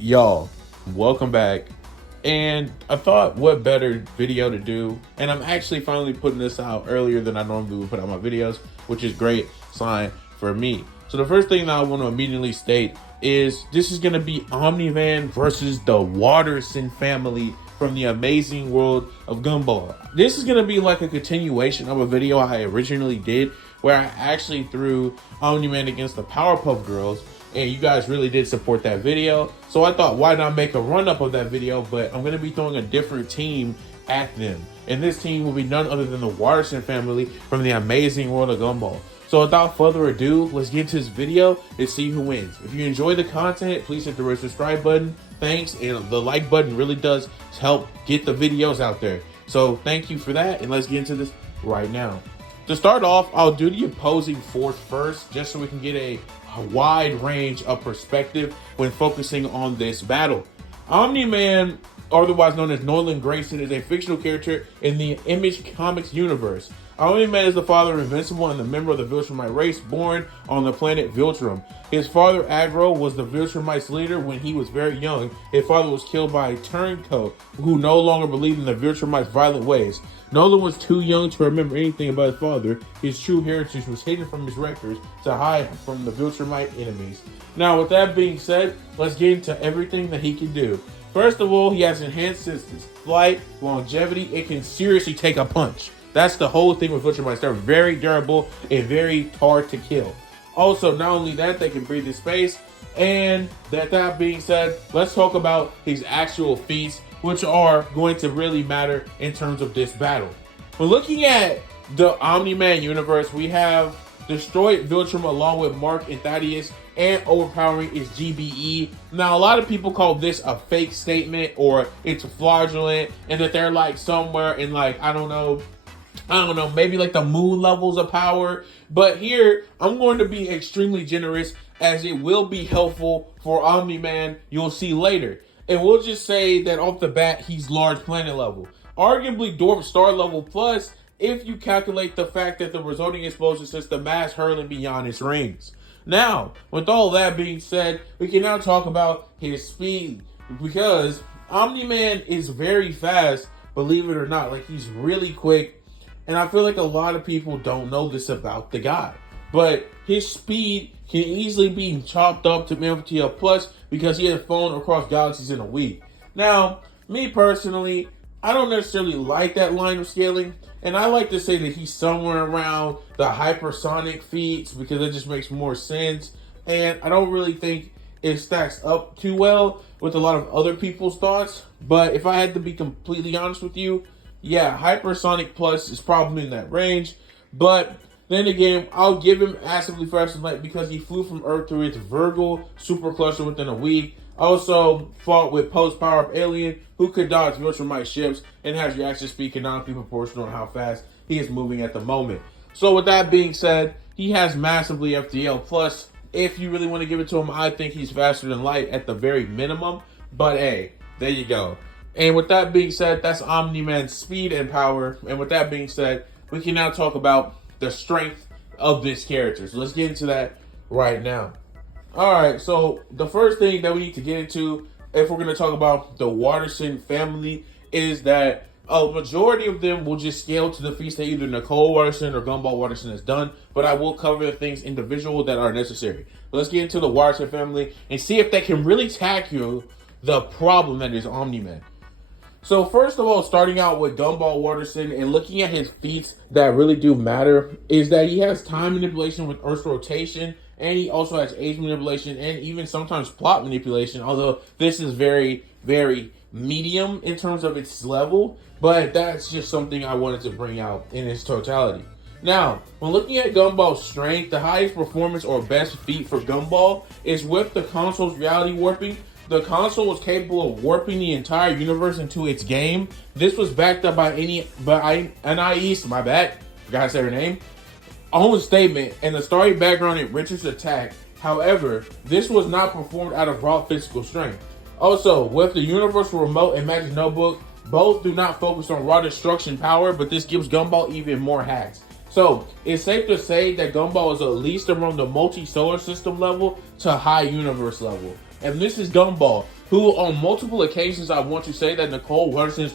Y'all, welcome back. And I thought what better video to do. And I'm actually finally putting this out earlier than I normally would put out my videos, which is great sign for me. So the first thing that I want to immediately state is this is going to be Omni Man versus the Watterson family from the amazing world of Gumball. This is going to be like a continuation of a video I originally did where I actually threw Omni Man against the Powerpuff Girls, and you guys really did support that video. So I thought, why not make a run-up of that video, but I'm going to be throwing a different team at them. And this team will be none other than the Watterson family from the amazing world of Gumball. So without further ado, let's get into this video and see who wins. If you enjoy the content, please hit the red subscribe button. Thanks, and the like button really does help get the videos out there. So thank you for that, and let's get into this right now. To start off, I'll do the opposing force first, just so we can get a wide range of perspective when focusing on this battle. Omni Man, otherwise known as Nolan Grayson, is a fictional character in the Image Comics universe. Omni Man is the father of Invincible and the member of the Viltrumite race, born on the planet Viltrum. His father, Agro, was the Viltrumite's leader when he was very young. His father was killed by a turncoat who no longer believed in the Viltrumite's violent ways. Nolan was too young to remember anything about his father. His true heritage was hidden from his records to hide from the Viltrumite enemies. Now, with that being said, let's get into everything that he can do. First of all, he has enhanced systems, flight, longevity. It can seriously take a punch. That's the whole thing with Viltrumites. They're very durable and very hard to kill. Also, not only that, they can breathe in space. And that being said, let's talk about his actual feats, which are going to really matter in terms of this battle. When looking at the Omni Man universe, we have destroyed Viltrum along with Mark and Thaddeus, and overpowering is GBE. Now, a lot of people call this a fake statement, or it's fraudulent, and that they're like somewhere in like, I don't know, maybe like the moon levels of power. But here, I'm going to be extremely generous, as it will be helpful for Omni Man. You'll see later. And we'll just say that off the bat, he's large planet level. Arguably dwarf star level plus, if you calculate the fact that the resulting explosion sends the mass hurling beyond its rings. Now, with all that being said, we can now talk about his speed, because Omni Man is very fast, believe it or not. Like, he's really quick. And I feel like a lot of people don't know this about the guy. But his speed can easily be chopped up to MTL Plus because he has flown across galaxies in a week. Now, me personally, I don't necessarily like that line of scaling. And I like to say that he's somewhere around the hypersonic feats because it just makes more sense. And I don't really think it stacks up too well with a lot of other people's thoughts. But if I had to be completely honest with you, yeah, Hypersonic Plus is probably in that range. But then again, I'll give him Actively Faster than Light because he flew from Earth through its Virgo supercluster within a week. Also fought with post-power-up alien who could dodge Viltrumite ships and has reaction speed canonically proportional to how fast he is moving at the moment. So with that being said, he has massively FTL Plus. If you really want to give it to him, I think he's faster than light at the very minimum. But hey, there you go. And with that being said, that's Omni Man's speed and power. And with that being said, we can now talk about the strength of this character. So let's get into that right now. Alright, so the first thing that we need to get into, if we're going to talk about the Watterson family, is that a majority of them will just scale to the feats that either Nicole Watterson or Gumball Watterson has done, but I will cover the things individual that are necessary. Let's get into the Watterson family and see if they can really tackle the problem that is Omni Man. So first of all, starting out with Gumball Watterson and looking at his feats that really do matter, is that he has time manipulation with Earth's rotation, and he also has age manipulation and even sometimes plot manipulation, although this is very, very medium in terms of its level, but that's just something I wanted to bring out in its totality. Now, when looking at Gumball's strength, the highest performance or best feat for Gumball is with the console's reality warping. The console was capable of warping the entire universe into its game. This was backed up by Anais, my bad, forgot to say her name, own statement and the story background in Richard's attack. However, this was not performed out of raw physical strength. Also, with the Universal Remote and Magic Notebook, both do not focus on raw destruction power, but this gives Gumball even more hacks. So, it's safe to say that Gumball is at least around the multi-solar system level to high universe level. And this is Gumball. who on multiple occasions I want to say that Nicole Watterson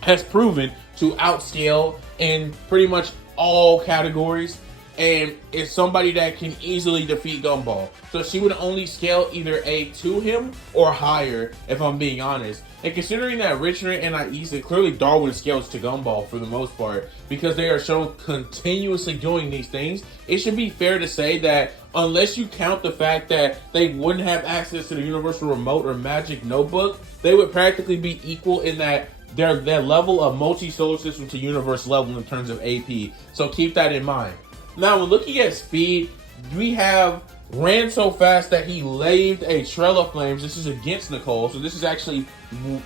has proven to outscale in pretty much all categories, and is somebody that can easily defeat Gumball. So she would only scale either A to him or higher, if I'm being honest. And considering that Richard and Aisa, clearly Darwin scales to Gumball for the most part, because they are shown continuously doing these things, it should be fair to say that unless you count the fact that they wouldn't have access to the Universal Remote or Magic Notebook, they would practically be equal in that their level of multi-solar system to universe level in terms of AP. So keep that in mind. Now, when looking at speed, we have ran so fast that he laved a trail of flames. This is against Nicole, so this is actually,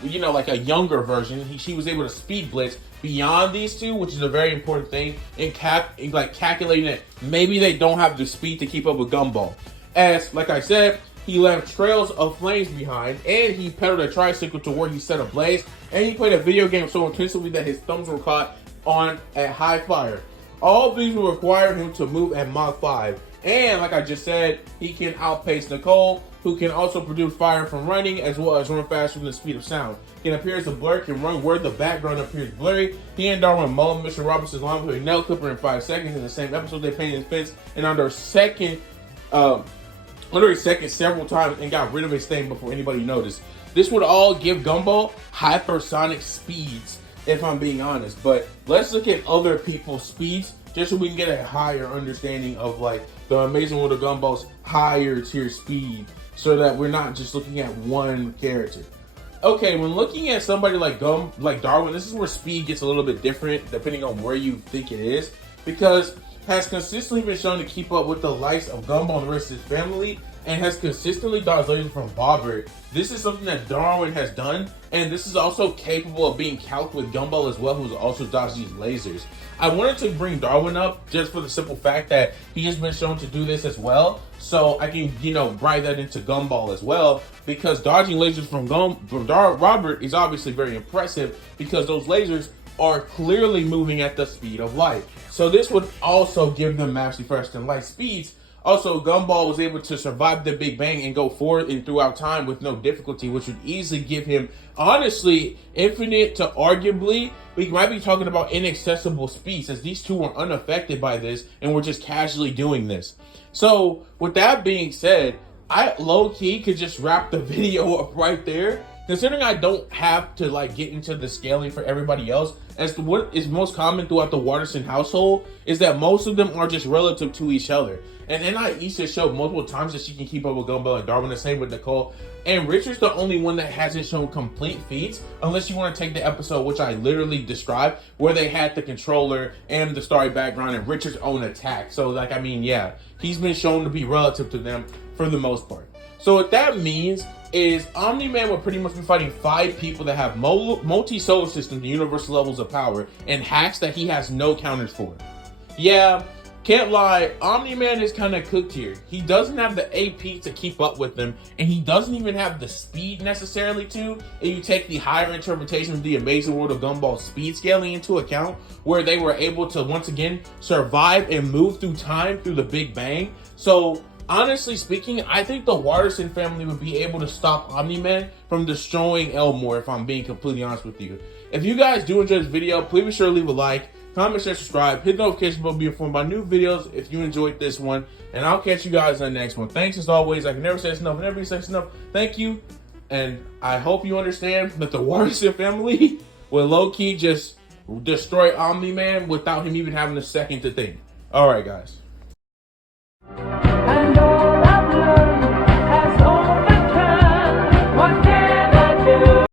you know, like a younger version. She was able to speed blitz beyond these two, which is a very important thing in calculating that maybe they don't have the speed to keep up with Gumball. As, like I said, he left trails of flames behind, and he pedaled a tricycle to where he set ablaze, and he played a video game so intensively that his thumbs were caught on at high fire. All these will require him to move at Mach 5. And like I just said, he can outpace Nicole, who can also produce fire from running as well as run faster than the speed of sound. He appears to blur, can run where the background appears blurry. He and Darwin mulled Mr. Robinson's line with a nail clipper in 5 seconds. In the same episode, they painted his fence and under a second several times and got rid of his thing before anybody noticed. This would all give Gumball hypersonic speeds, if I'm being honest. But let's look at other people's speeds just so we can get a higher understanding of like the Amazing World of Gumball's higher tier speed, so that we're not just looking at one character. Okay, when looking at somebody like Darwin, this is where speed gets a little bit different depending on where you think it is, because has consistently been shown to keep up with the likes of Gumball and the rest of his family, and has consistently dodged lasers from Bobbert. This is something that Darwin has done, and this is also capable of being calced with Gumball as well, who's also dodged these lasers. I wanted to bring Darwin up just for the simple fact that he has been shown to do this as well, so I can, you know, write that into Gumball as well, because dodging lasers from Robert is obviously very impressive, because those lasers are clearly moving at the speed of light. So this would also give them massively faster than light speeds. Also, Gumball was able to survive the Big Bang and go forward and throughout time with no difficulty, which would easily give him, honestly, infinite to arguably, we might be talking about inaccessible speeds, as these two were unaffected by this and were just casually doing this. So, with that being said, I low-key could just wrap the video up right there. Considering I don't have to like get into the scaling for everybody else, as to what is most common throughout the Watterson household is that most of them are just relative to each other. And Aisa showed multiple times that she can keep up with Gumball and Darwin, the same with Nicole. And Richard's the only one that hasn't shown complete feats, unless you want to take the episode which I literally described, where they had the controller and the starry background and Richard's own attack. So like, I mean, yeah, he's been shown to be relative to them for the most part. So what that means is Omni Man will pretty much be fighting 5 people that have multi-solar systems and universal levels of power and hacks that he has no counters for. Yeah, can't lie, Omni Man is kind of cooked here. He doesn't have the AP to keep up with them, and he doesn't even have the speed necessarily to, if you take the higher interpretation of the Amazing World of Gumball speed scaling into account, where they were able to once again survive and move through time through the Big Bang. So honestly speaking, I think the Watterson family would be able to stop Omni Man from destroying Elmore, if I'm being completely honest with you. If you guys do enjoy this video, please be sure to leave a like, comment, share, subscribe, hit the notification bell to be informed about new videos if you enjoyed this one, and I'll catch you guys on the next one. Thanks as always. I can never say this enough, never say this enough. Thank you, and I hope you understand that the Watterson family will low-key just destroy Omni Man without him even having a second to think. Alright guys.